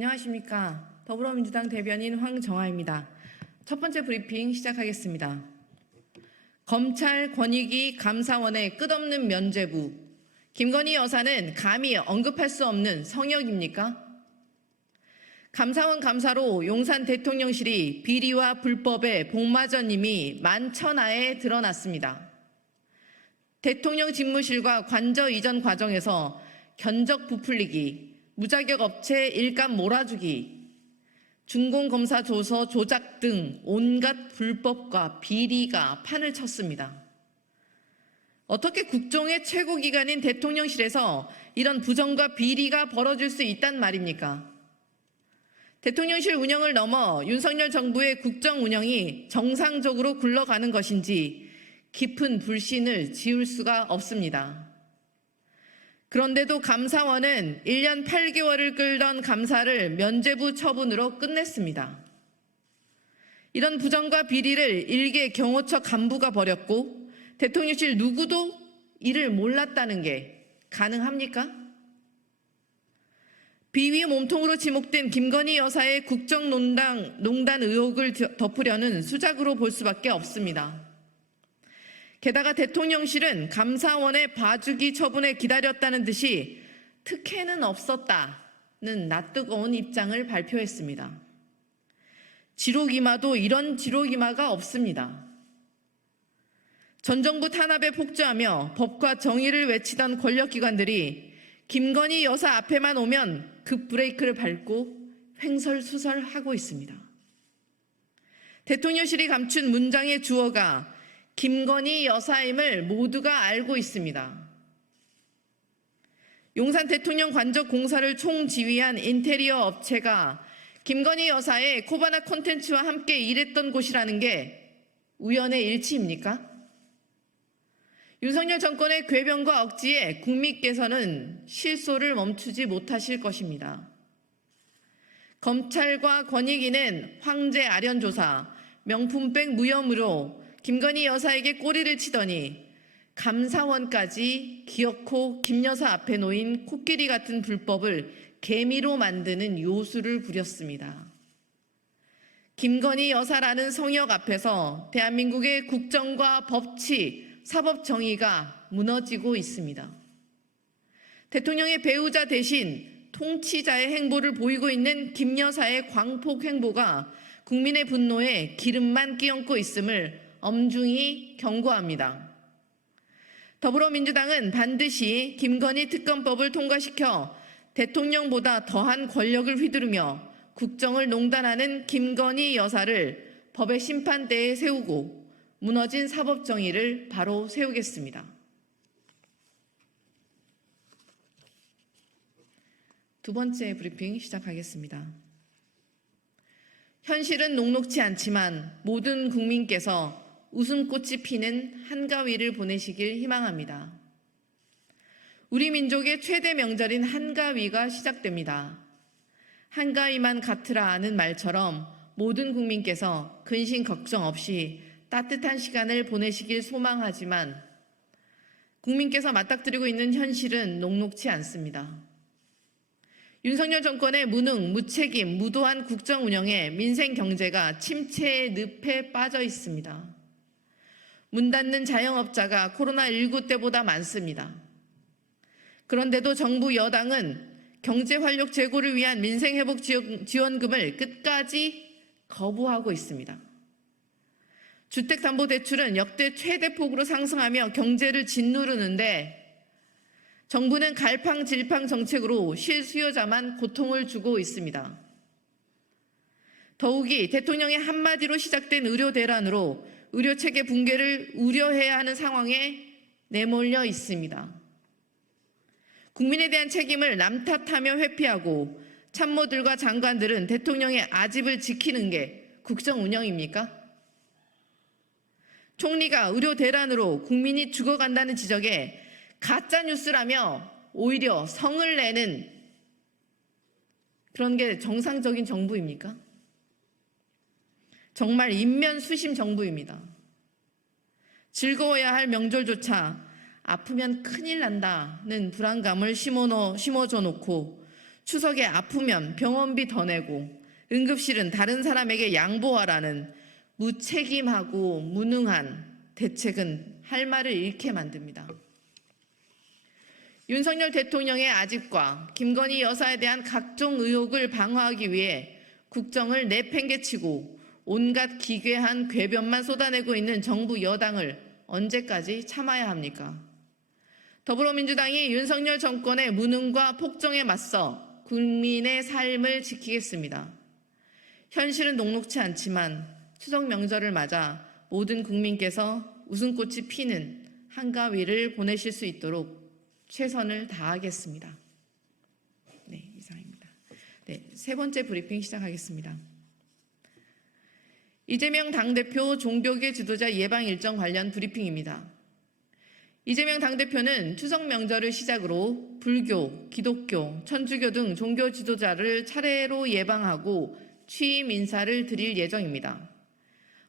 안녕하십니까. 더불어민주당 대변인 황정아입니다. 첫 번째 브리핑 시작하겠습니다. 검찰 권익위 감사원의 끝없는 면죄부. 김건희 여사는 감히 언급할 수 없는 성역입니까? 감사원 감사로 용산 대통령실이 비리와 불법의 복마전임이 만천하에 드러났습니다. 대통령 집무실과 관저 이전 과정에서 견적 부풀리기, 무자격 업체 일감 몰아주기, 준공검사 조서 조작 등 온갖 불법과 비리가 판을 쳤습니다. 어떻게 국정의 최고기관인 대통령실에서 이런 부정과 비리가 벌어질 수 있단 말입니까? 대통령실 운영을 넘어 윤석열 정부의 국정 운영이 정상적으로 굴러가는 것인지 깊은 불신을 지울 수가 없습니다. 그런데도 감사원은 1년 8개월을 끌던 감사를 면죄부 처분으로 끝냈습니다. 이런 부정과 비리를 일개 경호처 간부가 벌였고 대통령실 누구도 이를 몰랐다는 게 가능합니까? 비위 몸통으로 지목된 김건희 여사의 국정농단 의혹을 덮으려는 수작으로 볼 수밖에 없습니다. 게다가 대통령실은 감사원의 봐주기 처분에 기다렸다는 듯이 특혜는 없었다는 낯뜨거운 입장을 발표했습니다. 지록이마도 이런 지록이마가 없습니다. 전 정부 탄압에 폭주하며 법과 정의를 외치던 권력기관들이 김건희 여사 앞에만 오면 급브레이크를 밟고 횡설수설하고 있습니다. 대통령실이 감춘 문장의 주어가 김건희 여사임을 모두가 알고 있습니다. 용산 대통령 관저 공사를 총지휘한 인테리어 업체가 김건희 여사의 코바나 콘텐츠와 함께 일했던 곳이라는 게 우연의 일치입니까? 윤석열 정권의 궤변과 억지에 국민께서는 실소를 멈추지 못하실 것입니다. 검찰과 권익위는 황제 아련조사, 명품백 무혐의로 김건희 여사에게 꼬리를 치더니 감사원까지 기어코 김 여사 앞에 놓인 코끼리 같은 불법을 개미로 만드는 요술을 부렸습니다. 김건희 여사라는 성역 앞에서 대한민국의 국정과 법치, 사법 정의가 무너지고 있습니다. 대통령의 배우자 대신 통치자의 행보를 보이고 있는 김 여사의 광폭 행보가 국민의 분노에 기름만 끼얹고 있음을 엄중히 경고합니다. 더불어민주당은 반드시 김건희 특검법을 통과시켜 대통령보다 더한 권력을 휘두르며 국정을 농단하는 김건희 여사를 법의 심판대에 세우고 무너진 사법정의를 바로 세우겠습니다. 두 번째 브리핑 시작하겠습니다. 현실은 녹록지 않지만 모든 국민께서 웃음꽃이 피는 한가위를 보내시길 희망합니다. 우리 민족의 최대 명절인 한가위가 시작됩니다. 한가위만 같으라는 말처럼 모든 국민께서 근심 걱정 없이 따뜻한 시간을 보내시길 소망하지만 국민께서 맞닥뜨리고 있는 현실은 녹록지 않습니다. 윤석열 정권의 무능, 무책임, 무도한 국정 운영에 민생 경제가 침체의 늪에 빠져 있습니다. 문 닫는 자영업자가 코로나19 때보다 많습니다. 그런데도 정부 여당은 경제 활력 제고를 위한 민생 회복 지원금을 끝까지 거부하고 있습니다. 주택담보대출은 역대 최대폭으로 상승하며 경제를 짓누르는데 정부는 갈팡질팡 정책으로 실수요자만 고통을 주고 있습니다. 더욱이 대통령의 한마디로 시작된 의료 대란으로 의료체계 붕괴를 우려해야 하는 상황에 내몰려 있습니다. 국민에 대한 책임을 남 탓하며 회피하고 참모들과 장관들은 대통령의 아집을 지키는 게 국정 운영입니까? 총리가 의료 대란으로 국민이 죽어간다는 지적에 가짜뉴스라며 오히려 성을 내는 그런 게 정상적인 정부입니까? 정말 인면수심 정부입니다. 즐거워야 할 명절조차 아프면 큰일 난다는 불안감을 심어줘 놓고 추석에 아프면 병원비 더 내고 응급실은 다른 사람에게 양보하라는 무책임하고 무능한 대책은 할 말을 잃게 만듭니다. 윤석열 대통령의 아집과 김건희 여사에 대한 각종 의혹을 방어하기 위해 국정을 내팽개치고 온갖 기괴한 궤변만 쏟아내고 있는 정부 여당을 언제까지 참아야 합니까? 더불어민주당이 윤석열 정권의 무능과 폭정에 맞서 국민의 삶을 지키겠습니다. 현실은 녹록치 않지만 추석 명절을 맞아 모든 국민께서 웃음꽃이 피는 한가위를 보내실 수 있도록 최선을 다하겠습니다. 네, 이상입니다. 네, 세 번째 브리핑 시작하겠습니다. 이재명 당대표 종교계 지도자 예방 일정 관련 브리핑입니다. 이재명 당대표는 추석 명절을 시작으로 불교, 기독교, 천주교 등 종교 지도자를 차례로 예방하고 취임 인사를 드릴 예정입니다.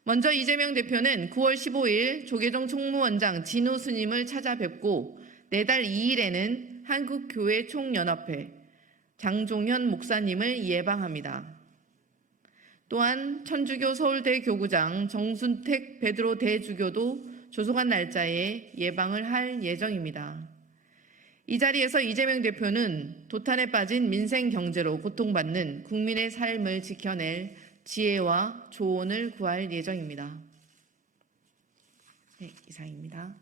먼저 이재명 대표는 9월 15일 조계종 총무원장 진우 스님을 찾아뵙고 내달 2일에는 한국교회총연합회 장종현 목사님을 예방합니다. 또한 천주교 서울대 교구장 정순택 베드로 대주교도 조속한 날짜에 예방을 할 예정입니다. 이 자리에서 이재명 대표는 도탄에 빠진 민생 경제로 고통받는 국민의 삶을 지켜낼 지혜와 조언을 구할 예정입니다. 네, 이상입니다.